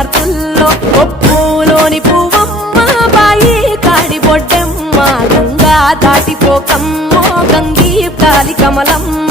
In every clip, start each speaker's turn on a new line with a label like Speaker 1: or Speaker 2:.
Speaker 1: దీవెనార్తుల్లో ఒప్పులోని పువ్వమ్మ బాయి కాడి బొడ్డమ్మ గంగా దాటిపోకమ్మో గంగీ కాలి కమలమ్మ.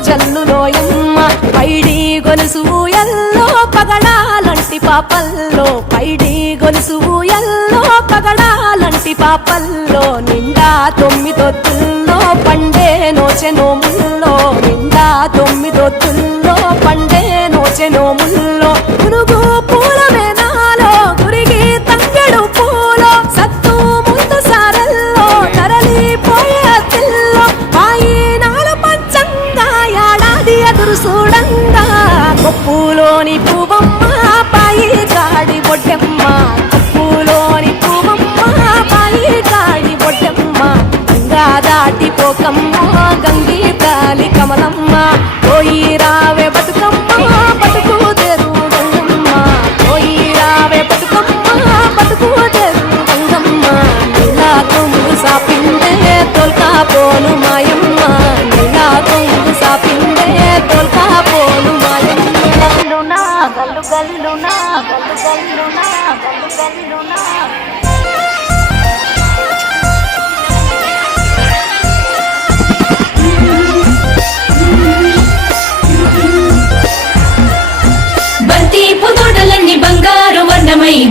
Speaker 1: జల్లులో ఎమ్మ పైడి గొలుసు ఎల్లో పగడాలంటి పాపల్లో పైడి గొలుసు ఎల్లో పగడాలంటి పాపల్లో నిండా తొమ్మిదొత్తుల్లో పండే నోచె దాటిపోకమ్మ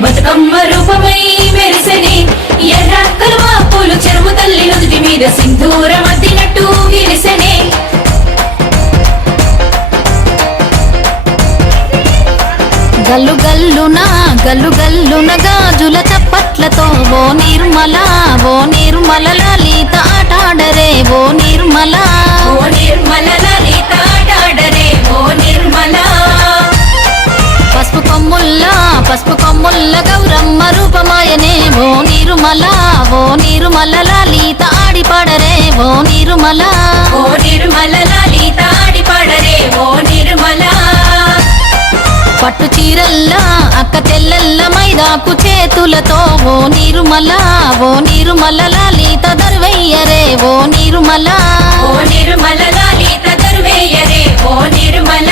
Speaker 1: బతుకమ్మ
Speaker 2: రూపమై మెరిసెని. ఎర్ర కలువ పూలు చెరువు తల్లి నుదుటి మీద సింధూరం అద్దినట్టు విరిసెనే.
Speaker 3: గల్లు గల్లున గల్లు గల్లున గాజుల చప్పట్లతో ఓ నిర్మల ఓ నిర్మల పసుపు కొమ్ముల్ల గౌరమ్మ రూపమాయనేవో నిరుమల ఓ నిరుమల లలిత ఆడి ఓ నీరుమల.
Speaker 2: ఓ నిరుమల లలిత ఆడి పాడరే ఓ నిరుమల.
Speaker 3: పట్టు చీరల్ల అక్క తెల్లల్ల మైదాకు చేతులతో ఓ నిరుమల ఓ నీరుమల లలిత దర్వయ్యరే ఓ నిరుమల.
Speaker 2: ఓ నిరుమల లలిత దర్వయ్యరే ఓ నిరుమల.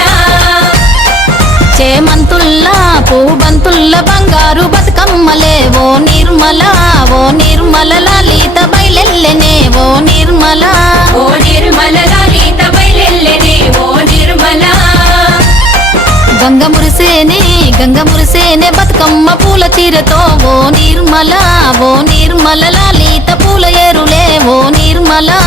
Speaker 3: చేమంతుల్లా పూబంతుల్ల బంగారు బతుకమ్మలే ఓ నిర్మల ఓ నిర్మల లలిత బయలెల్లెనే ఓ నిర్మల.
Speaker 2: ఓ నిర్మల లలిత బయలెల్లెనే ఓ నిర్మల.
Speaker 3: గంగ మురిసేనే గంగ మురిసేనే బతుకమ్మ పూల చీరతో ఓ నిర్మల ఓ నిర్మల లలిత పూల ఎరులే ఓ నిర్మలా.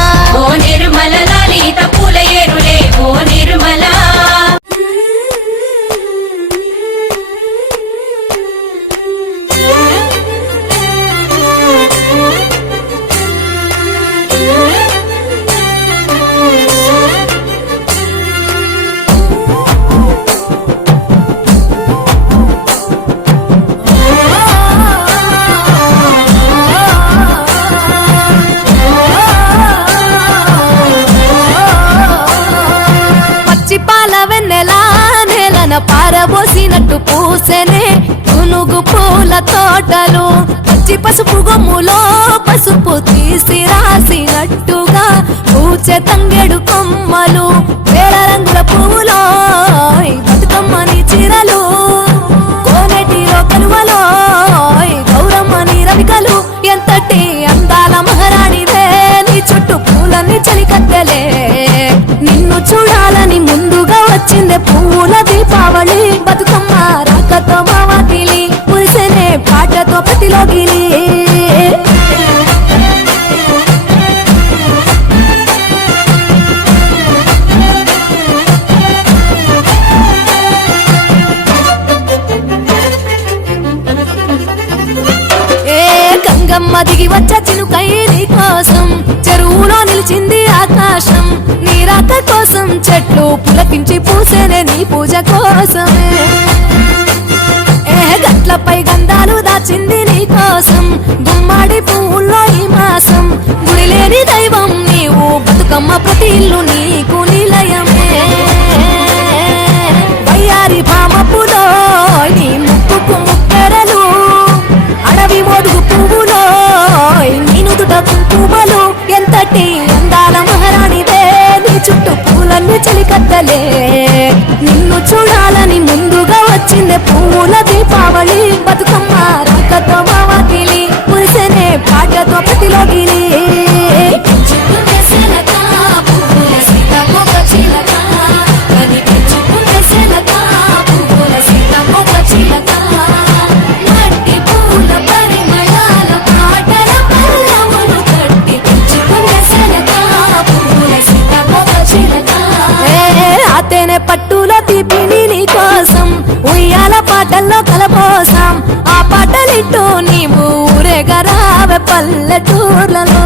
Speaker 1: పూసెనే గునుగు పూల తోటలు. పచ్చి పసుపు గొమ్ములో పసుపు తీసి రాసినట్టుగా పూచె తంగెడు కొమ్మలు. అమ్మ దిగి వచ్చ చినుకై నీ కోసం. చెరువులో నిలిచింది ఆకాశం. నీ రాక కోసం చెట్లు పులకించి పూసేనే నీ పూజ కోసమే. ఏ గట్లపై గంధాలు దాచింది నీ కోసం. గుమ్మాడి పువ్వుల్లో కట్టలే. నిన్ను చూడాలని ముందుగా వచ్చింది పువ్వుల దీపావళి బతుకమ్మారా పాటల్లో కలపోసాం ఆ పాటలింటూ నీవు ఊరేగరావే పల్లెటూర్లలో.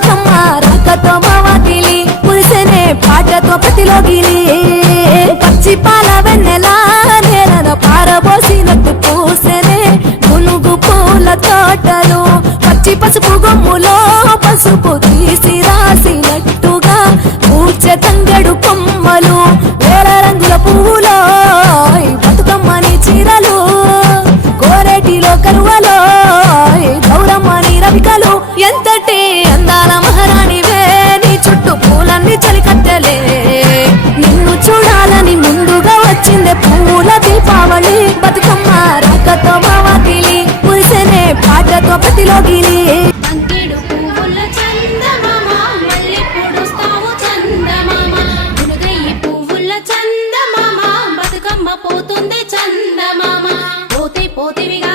Speaker 1: బతుకమ్మ రాకతో మావాతిలి పులిసేనే పాటతో
Speaker 4: ప్రతిలోగిలి చందమామ బతుకమ్మ పోతుంది చందమామ. పోతే పోతివిగా